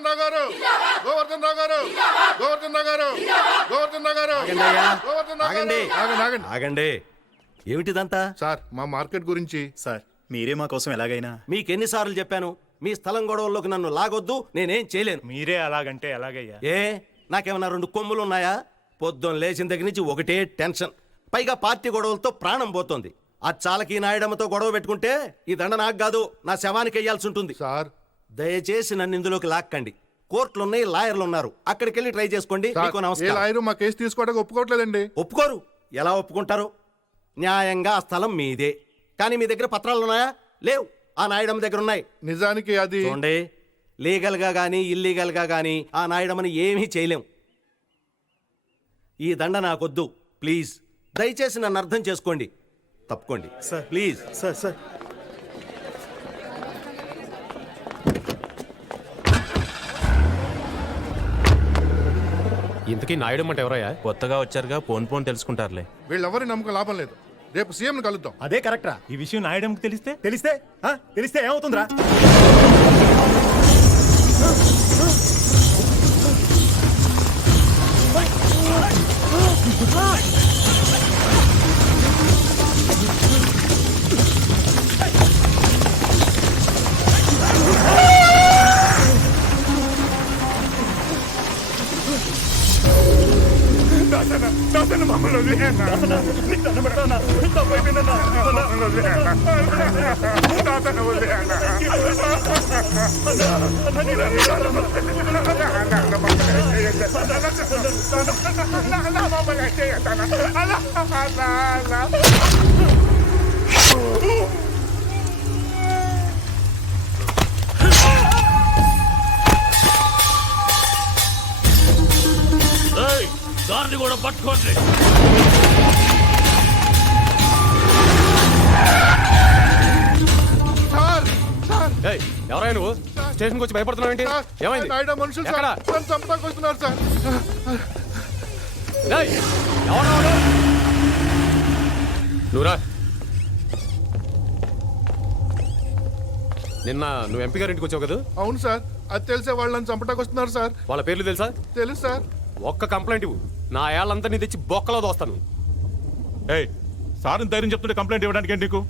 గోవర్ధన్ రావు గారు, గోవర్ధన్ రావు గారు, గోవర్ధన్ రావు గారు, గోవర్ధన్ రావు గారు, గోవర్ధన్ రావు గారు. ఆగండి. ఆగండి. ఏమిటిదంతా? సార్ మా మార్కెట్ గురించి. సార్ మీరే మా కోసం ఎలాగైనా. మీకెన్నిసార్లు చెప్పాను మీ స్థలం గొడవల్లోకి నన్ను లాగొద్దు, నేనేం చేయలేను. మీరే అలాగంటే ఎలాగయ్యా? ఏ నాకేమన్నా 2 కొమ్ములు ఉన్నాయా? పొద్దున్న లేచిన దగ్గర నుంచి ఒకటే టెన్షన్, పైగా పార్టీ గొడవలతో ప్రాణం పోతోంది. ఆ చాలకి నాయడమ్మతో గొడవ పెట్టుకుంటే ఈ దండ నాకు కాదు, నా శవానికి వెయ్యాల్సి ఉంటుంది. సార్ దయచేసి నన్ను ఇందులోకి లాక్కండి. కోర్టులున్నాయి, లాయర్లు ఉన్నారు, అక్కడికి వెళ్ళి ట్రై చేసుకోండి. మీకు ఏ నమస్కారం. లాయరు మా కేసు తీసుకోవడానికి ఒప్పుకోవట్లేదండి. ఒప్పుకోరు? ఎలా ఒప్పుకుంటారు? న్యాయంగా ఆ స్థలం మీదే, కానీ మీ దగ్గర పత్రాలు ఉన్నాయా? లేవు. ఆ నాయుడమ్మ దగ్గర ఉన్నాయి. నిజానికి అది చూడండి, లీగల్ గా గానీ ఇల్లీగల్ గా గానీ ఆ నాయుడమ్మని ఏమీ చేయలేం. ఈ దండ నాకొద్దు, ప్లీజ్. దయచేసి నన్ను అర్థం చేసుకోండి. తప్పుకోండి సార్. ప్లీజ్. సార్ ఇంతకీ నాయుడు అంటే ఎవరయ్యా? కొత్తగా వచ్చారుగా, పోన్ తెలుసుకుంటారులే. వీళ్ళెవరి నమ్మకం లాభం లేదు. రేపు సీఎంని కలుద్దాం. అదే కరెక్టరా? ఈ విషయం నాయుడంకి తెలిస్తే ఏమవుతుందిరా? దాన్ని కూడా పట్టుకోండి. ఎవరైనా నువ్వు స్టేషన్కి వచ్చి భయపడుతున్నావు ఏంటి? ఏమైంది? నాయుడు మనుషులు సార్ నన్ను చంపడానికి వస్తున్నారు సార్. నువ్వురా. నిన్న నువ్వు ఎంపీ గారి ఇంటికి వచ్చావు కదా? అవును సార్, అది తెలిసే వాళ్ళు నన్ను చంపడానికి వస్తున్నారు సార్. వాళ్ళ పేర్లు తెలుసా? తెలుసు సార్. ఒక్క కంప్లైంట్ ఇవ్వు, నా ఏళ్ళంతా నీ తెచ్చి బొక్కలో దోస్తాను. సార్ని ధైర్యం చెప్తుంటే కంప్లైంట్ ఇవ్వడానికి ఏంటి నీకు?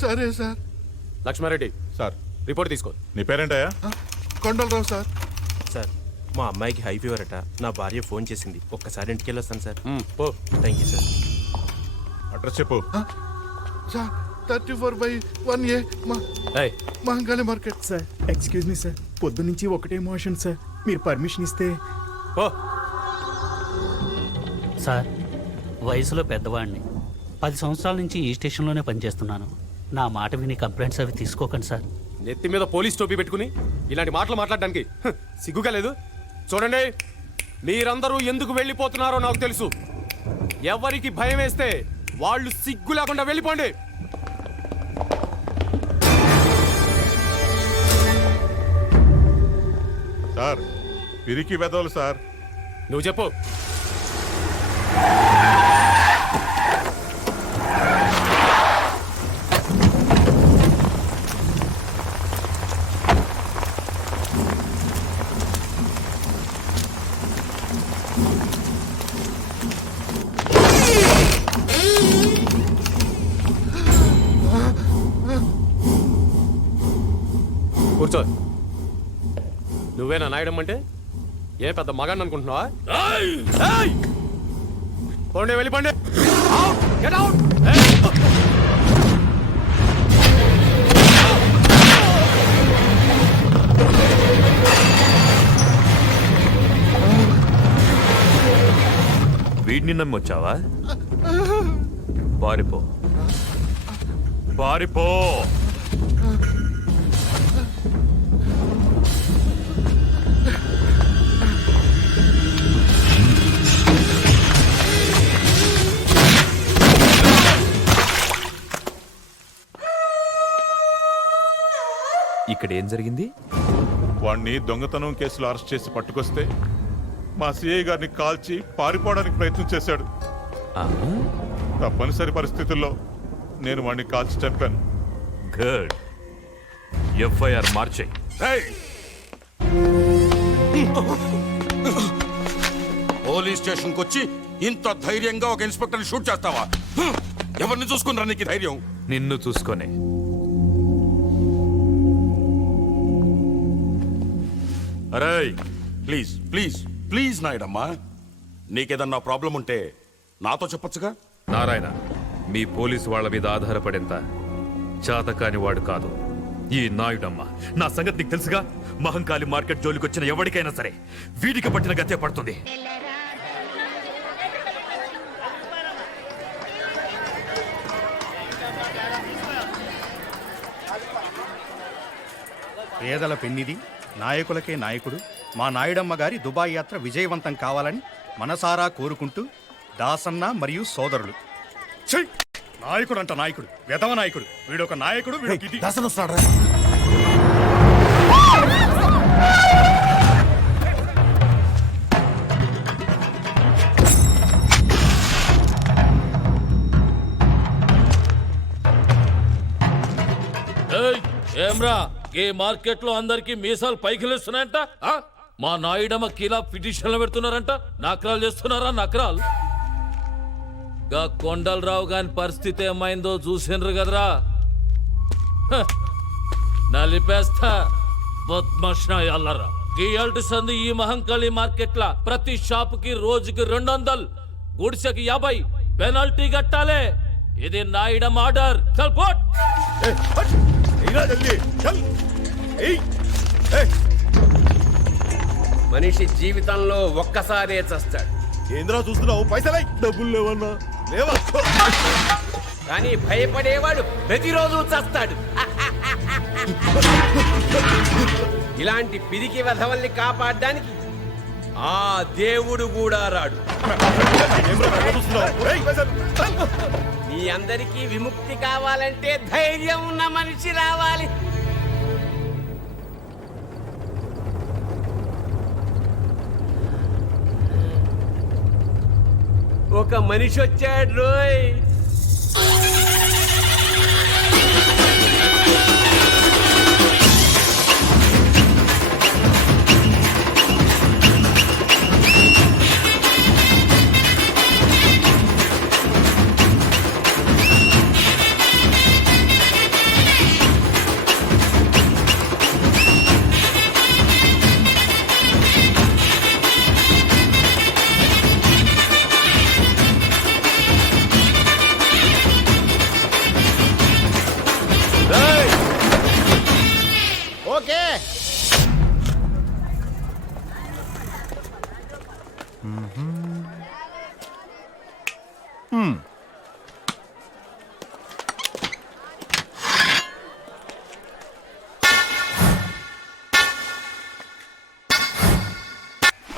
సరే సార్. లక్ష్మారెడ్డి సార్ రిపోర్ట్ తీసుకో. నీ పేరేంటయ్యా? కొండలరావు సార్. సార్ మా అమ్మాయికి హై ఫీవర్ అట, నా భార్య ఫోన్ చేసింది, ఒక్కసారి ఇంటికి వెళ్ళొస్తాను సార్. పో. Thank you sir. అడ్రస్ చెప్పు. Sir 34/1A Mahankali market. Sir excuse me sir, పొద్దున్నుంచి ఒకటే మోషన్ సార్, మీరు పర్మిషన్ ఇస్తే. పో. సార్ వయసులో పెద్దవాడిని, 10 సంవత్సరాల నుంచి ఈ స్టేషన్లోనే పనిచేస్తున్నాను. నా మాట విని కంప్లైంట్స్ అవి తీసుకోకండి సార్. నెత్తి మీద పోలీస్ టోపీ పెట్టుకుని ఇలాంటి మాటలు మాట్లాడడానికి సిగ్గుగా లేదు? చూడండి, మీరందరూ ఎందుకు వెళ్ళిపోతున్నారో నాకు తెలుసు. ఎవరికి భయం వేస్తే వాళ్ళు సిగ్గు లేకుండా వెళ్ళిపోండి. సార్ పిరికి వెదవలు సార్. నువ్వు చెప్పు. కూర్చో. నువ్వేనా నాయడం అంటే? ఏ పెద్ద మగాన్ని అనుకుంటున్నావా? పోండి, వెళ్ళిపోండి. వీడిని నమ్మొచ్చావా? పారిపో, పారిపో. ఇక్కడ ఏం జరిగింది? వాణ్ణి దొంగతనం కేసులో అరెస్ట్ చేసి పట్టుకొస్తే మా సిఐ గారిని కాల్చి పారిపోవడానికి ప్రయత్నం చేశాడు. తప్పనిసరి పరిస్థితుల్లో నేను వాణ్ణి కాల్చి చంపాను. గుడ్. ఎఫ్ఐఆర్ మార్చేయ్. పోలీస్ స్టేషన్కి వచ్చి ఇంత ధైర్యంగా ఒక ఇన్స్పెక్టర్ని షూట్ చేస్తావా? ఎవరిని చూసుకున్నారా నీకు ధైర్యం? నిన్ను చూసుకొని అరే ప్లీజ్ ప్లీజ్ ప్లీజ్ నాయుడమ్మా, నీకేదన్నా ప్రాబ్లం ఉంటే నాతో చెప్పొచ్చుగా. నారాయణ, మీ పోలీసు వాళ్ళ మీద ఆధారపడేంత చాతకాని వాడు కాదు ఈ నాయుడమ్మ. నా సంగతి నీకు తెలుసుగా. మహంకాళి మార్కెట్ జోలికి వచ్చిన ఎవరికైనా సరే వీడికి పట్టిన గతే పడుతుంది. పేదల పెన్నిది, నాయకులకే నాయకుడు, మా నాయుడమ్మ గారి దుబాయ్ యాత్ర విజయవంతం కావాలని మనసారా కోరుకుంటూ దాసన్న మరియు సోదరులు. ఛీ! నాయకుడు అంట నాయకుడు, వెధవ నాయకుడు. వీడొక నాయకుడు, వీడు ఇది. ఏమ్రా ఈ మార్కెట్ లో అందరికి మీసాలు పైకి లేస్తున్నాయంట. మా నాయుడమ్మ కిలా పిటిషన్లు పెడుతున్నారంట. నకరాలు చేస్తున్నారా? నకరాలు గా కొండలరావు గాని పరిస్థితి ఏమైందో చూసిండ్రు కదరా. నలిపేస్తా బద్మాషాయల్లరా. గీయాల్టి సంది ఈ మహంకాళి మార్కెట్ లా ప్రతి షాప్ కి రోజుకి 200, గుడిసెకి 50 పెనాల్టీ కట్టాలి. ఇది నాయుడమ్మ ఆర్డర్. చల్ పోట్. మనిషి జీవితంలో ఒక్కసారే చస్తాడు. ఏంద్రా చూస్తున్నావు? పైసలై డబ్బులు లేవన్నా లేవా? కానీ భయపడేవాడు ప్రతిరోజు చస్తాడు. ఇలాంటి పిరికి వెధవల్ని కాపాడడానికి ఆ దేవుడు కూడా రాడు. మీ అందరికీ విముక్తి కావాలంటే ధైర్యం ఉన్న మనిషి రావాలి. ఒక మనిషి వచ్చాడు రోయ్. ఓకే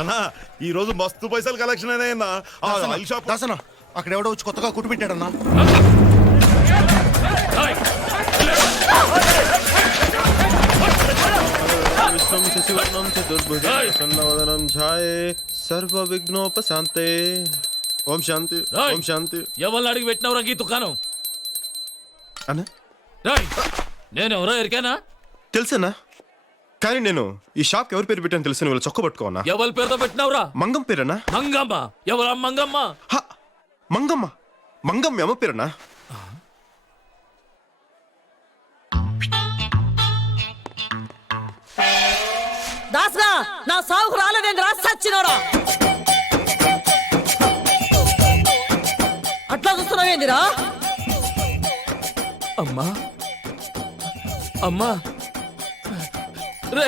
అన్నా, ఈ రోజు మస్తు పైసలు కలెక్షన్ అయినా. దాసన అక్కడ ఎవడో వచ్చి కొత్తగా కుట్టు పెట్టాడన్నా. శశివర్ణం చతుర్భుజం ప్రసన్నవదనం ఛాయే సర్వ విఘ్నోపశాంతే. ఓం శాంతి, ఓం శాంతి. ఎవరిని అడిగి పెట్టినవరా ఈ దుకాణం? అన్నా నేనెవరో ఎరికానా? తెలుసన్నా, కానీ నేను ఈ షాప్ ఎవరి పేరు పెట్టాను తెలుసు. వీళ్ళు చొక్క పట్టుకోనా? ఎవరి పేరుతో పెట్టినవరా? మంగం పేరన్నా. మంగమ్మ? ఎవరా మంగమ్మ? మంగమ్మ, మంగమ్మ అమ్మ పేరన్నా. దాస్గా నా సాగుకు రాలేదేంద్రా సచ్చినోడా. అట్లా చూస్తున్నావేందిరా? అమ్మా అమ్మా రే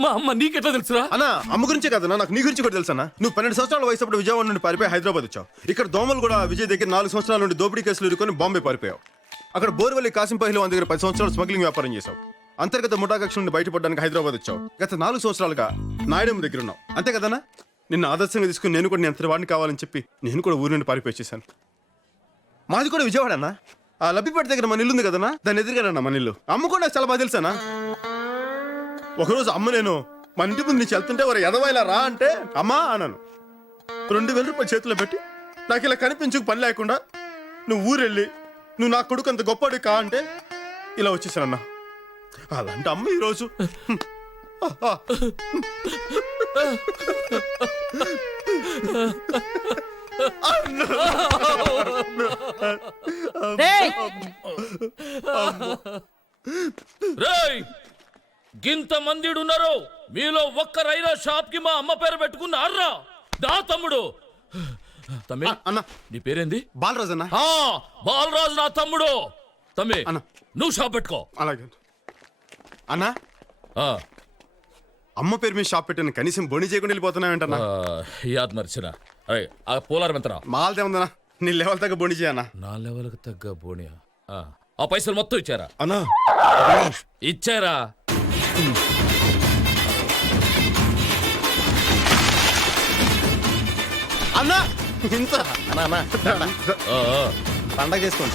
మా అమ్మ నీకెట్లా తెలుసురా? అన్నా అమ్మ గురించే కదన్నా, నాకు నీ గురించి కూడా తెలుసన్నా. నువ్వు 12 సంవత్సరాల వయసు అప్పుడు విజయవాడ నుండి పారిపోయి హైదరాబాద్ వచ్చావు. ఇక్కడ దోమలు కూడా విజయ్ దగ్గర 4 సంవత్సరాల నుండి దోపిడీ కేసులు ఇరుకొని బాంబే పారిపోయావు. అక్కడ బోర్వెల్లి కాసిం పహిల్వాన్ దగ్గర 10 సంవత్సరాలు స్మగ్లింగ్ వ్యాపారం చేశావు. అంతర్గత ముఠాకక్ష నుండి బయటపడడానికి హైదరాబాద్ వచ్చావు. గత 4 సంవత్సరాలుగా నాయుడమ్మ దగ్గర ఉన్నావు. అంతే కదన్నా? నిన్ను ఆదర్శంగా తీసుకుని నేను కూడా అంతటి వాడిని కావాలని చెప్పి నేను కూడా ఊరి నుండి పారిపోయి వచ్చేసాను. మాది కూడా విజయవాడ అన్న. ఆ లబ్బిపేట దగ్గర మన ఇల్లు ఉంది కదన్నా, దాన్ని ఎదురుగానన్నా మన ఇల్లు. అమ్మ కూడా నాకు చాలా బాగా తెలుసానా. ఒకరోజు అమ్మ నేను మన ఇంటి ముందు నుంచి వెళ్తుంటే ఒక ఎదవైలా రా అంటే అమ్మా అన్నాను. 2000 రూపాయలు చేతిలో పెట్టి నాకు ఇలా కనిపించుకు పని లేకుండా నువ్వు ఊరెళ్ళి నువ్వు నా కొడుకు అంత గొప్పవాడు కా అంటే ఇలా వచ్చేసానన్నా. అలాంటి అమ్మ ఈరోజు రేయ్, రేయ్ గింత మందిడు ఉన్నారు మీలో ఒక్కరైనా షాప్ కి మా అమ్మ పేరు పెట్టుకున్నారా దా తమ్ముడు తమ్మి అన్న నీ పేరేంది బాలరాజు అన్న. ఆ బాలరాజు నా తమ్ముడు తమ్మి అన్న. నువ్వు షాప్ పెట్టుకో అలాగే అన్న. ఆ, అమ్మ పేరు మీద షాప్ పెట్టాను, కనీసం బొని చేయకుండా వెళ్ళిపోతున్నావేంటన్నా? యాద్ మర్చిన అరే ఆ పోలారం ఎంతరా మాలదే ఉందన్నా, నీ లెవెల్ తగ్గ బొని చేయన్నా. నా లెవెల్కి తగ్గ బోనియా ఆ పైసలు మొత్తం ఇచ్చారా అన్నా ఇచ్చారా అన్నా ఇంత అన్నా ఆ, ఆ. పండగ చేసుకోండి.